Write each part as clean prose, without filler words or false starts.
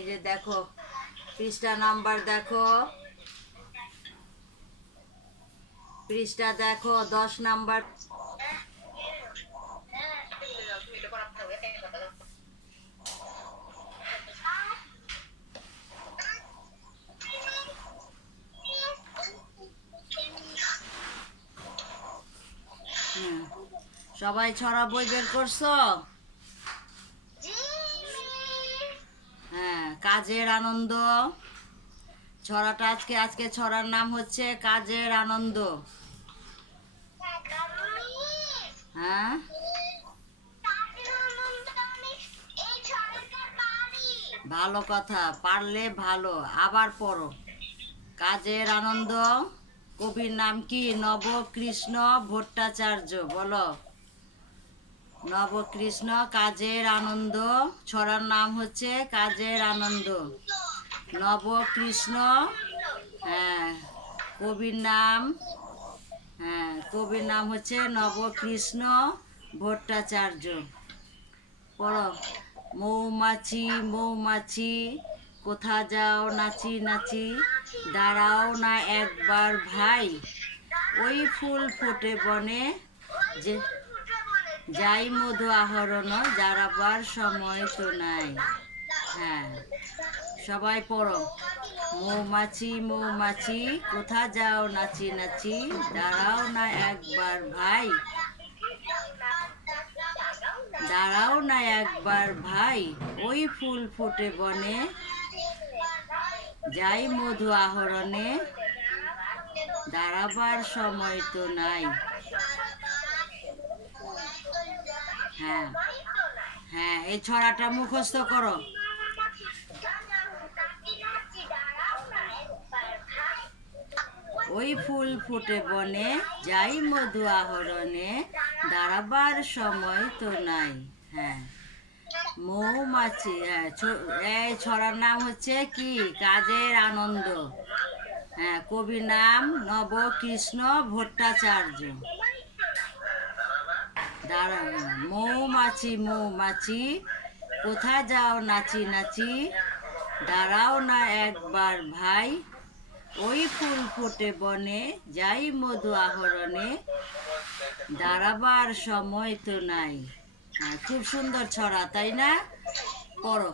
এই যে দেখো পৃষ্ঠা নাম্বার দেখো, পৃষ্ঠা দেখো 10 নাম্বার। সবাই ছড়া বই বের করছো? হ্যাঁ, কাজের আনন্দ ছড়াটা আজকে ছড়ার নাম হচ্ছে কাজের আনন্দ। হ্যাঁ, ভালো কথা, পারলে ভালো, আবার পড়ো। কাজের আনন্দ কবির নাম কি? নবকৃষ্ণ ভট্টাচার্য। বলো, নবকৃষ্ণ। কাজের আনন্দ ছড়ার নাম হচ্ছে কাজের আনন্দ। নবকৃষ্ণ, হ্যাঁ, কবির নাম, হ্যাঁ, কবির নাম হচ্ছে নবকৃষ্ণ ভট্টাচার্য। পড়ো। মৌমাছি মৌমাছি কোথা যাও নাচি নাচি, দাঁড়াও না একবার ভাই, ওই ফুল ফোটে বনে, যে যাই মধু আহরণ, যারাবার সময় তো নাই। হ্যাঁ, সবাই পড়ো। মৌমাছি মৌমাছি কোথা যাও নাচি নাচি, দাঁড়াও না একবার ভাই, দাঁড়াও না একবার ভাই, ওই ফুল ফোটে বনে, যাই মধু আহরণে, দাঁড়াবার সময় তো নাই। হ্যাঁ হ্যাঁ, এই ছড়াটা মুখস্থ করো। ওই ফুল ফুটে বনে, যাই মধু আহরণে, দাঁড়াবার সময় তো নাই। হ্যাঁ, মৌমাছি। হ্যাঁ, এই ছড়ার নাম হচ্ছে কি? কাজের আনন্দ। হ্যাঁ, কবির নাম নবকৃষ্ণ ভট্টাচার্য। দাঁড়া। মৌমাছি মৌমাছি কোথা যাও নাচি নাচি, দাঁড়াও না একবার ভাই, ওই ফুল ফোটে বনে, যাই মধু আহরণে, দাঁড়াবার সময় তো নাই। হ্যাঁ, খুব সুন্দর ছড়া, তাই না? পড়ো।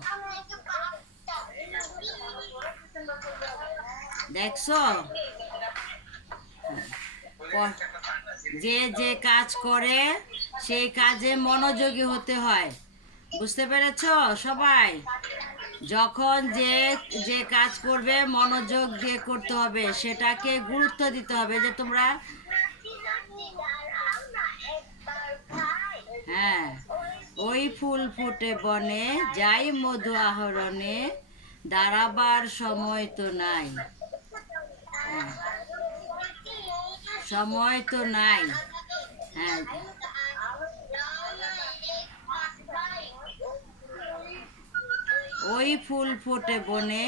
দেখছো? যে যে কাজ করে সেই কাজে মনোযোগী হতে হয়। বুঝতে পেরেছো সবাই? যখন যে যে কাজ করবে মনোযোগ দিয়ে করতে হবে, সেটাকে গুরুত্ব দিতে হবে। যে তোমরা, হ্যাঁ, ওই ফুল ফুটে বনে, যাই মধু আহরণে, দাঁড়াবার সময় তো নাই। হ্যাঁ, সময় তো নাই। হ্যাঁ, ওই ফুল ফোটে বনে,